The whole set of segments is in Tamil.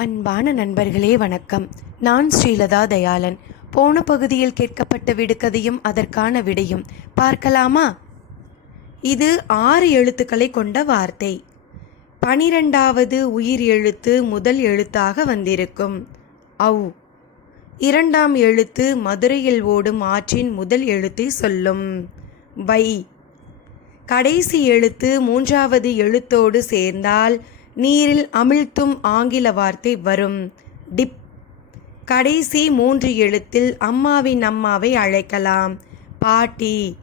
அன்பான நண்பர்களே வணக்கம். நான் ஸ்ரீலதா தயாளன். போன பகுதியில் கேட்கப்பட்ட விடுகதையும் அதற்கான விடையும் பார்க்கலாமா? இது ஆறு எழுத்துக்களை கொண்ட வார்த்தை. பனிரெண்டாவது உயிர் எழுத்து முதல் எழுத்தாக வந்திருக்கும். அவ் இரண்டாம் எழுத்து மதுரையில் ஓடும் ஆற்றின் முதல் எழுத்தை சொல்லும். வை. கடைசி எழுத்து மூன்றாவது எழுத்தோடு சேர்ந்தால் நீரில் அமிழ்த்தும் ஆங்கில வார்த்தை வரும். டிப். கடைசி மூன்று எழுத்தில் அம்மாவின் அம்மாவை அழைக்கலாம். பாட்டி.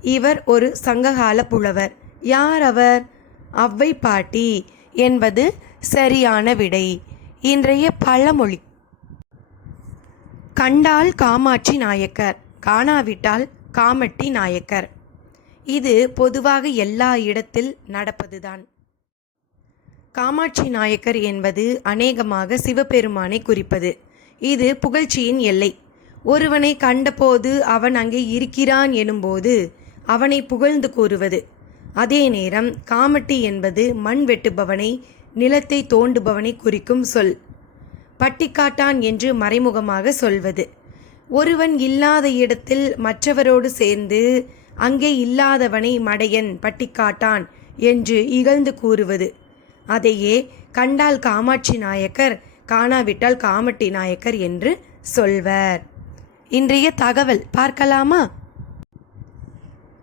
இவர் ஒரு சங்ககால புலவர். யார் அவர்? அவ்வை பாட்டி என்பது சரியான விடை. இன்றைய பழமொழி. கண்டால் காமாட்சி நாயக்கர் காணாவிட்டால் காமட்டி நாயக்கர். இது பொதுவாக எல்லா இடத்தில் நடப்பதுதான். காமாட்சி நாயக்கர் என்பது அநேகமாக சிவபெருமானை குறிப்பது. இது புகழ்ச்சியின் எல்லை. ஒருவனை கண்டபோது அவன் அங்கே இருக்கிறான் எனும்போது அவனை புகழ்ந்து கூறுவது. அதே நேரம் காமட்டி என்பது மண் வெட்டுபவனை நிலத்தை தோண்டுபவனை குறிக்கும் சொல். பட்டிக்காட்டான் என்று மறைமுகமாக சொல்வது. ஒருவன் இல்லாத இடத்தில் மற்றவரோடு சேர்ந்து அங்கே இல்லாதவனை மடையன் பட்டிக்காட்டான் என்று இகழ்ந்து கூறுவது. அதையே கண்டால் காமாட்சி நாயக்கர் காணாவிட்டால் காமட்டி நாயக்கர் என்று சொல்வர். இன்றைய தகவல் பார்க்கலாமா?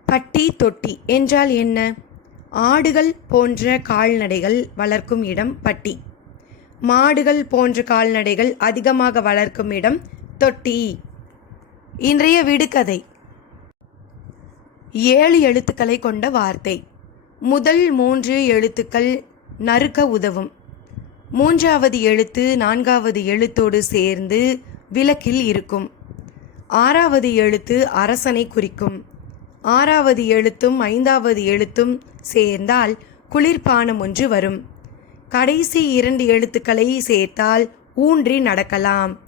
பட்டி தொட்டி என்றால் என்ன? ஆடுகள் போன்ற கால்நடைகள் வளர்க்கும் இடம் பட்டி. மாடுகள் போன்ற கால்நடைகள் அதிகமாக வளர்க்கும் இடம் தொட்டி. இன்றைய விடுகதை. ஏழு எழுத்துக்களை கொண்ட வார்த்தை. முதல் மூன்று எழுத்துக்கள் நறுக்க உதவும். மூன்றாவது எழுத்து நான்காவது எழுத்தோடு சேர்ந்து விளக்கில் இருக்கும். ஆறாவது எழுத்து அரசனை குறிக்கும். ஆறாவது எழுத்தும் ஐந்தாவது எழுத்தும் சேர்ந்தால் குளிர்பானம் ஒன்று வரும். கடைசி இரண்டு எழுத்துக்களை சேர்த்தால் ஊன்றி நடக்கலாம்.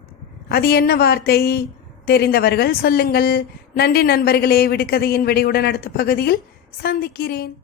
அது என்ன வார்த்தை? தெரிந்தவர்கள் சொல்லுங்கள். நன்றி நண்பர்களே விடுகதையின் விடையுடன் அடுத்த பகுதியில் சந்திக்கிறேன்.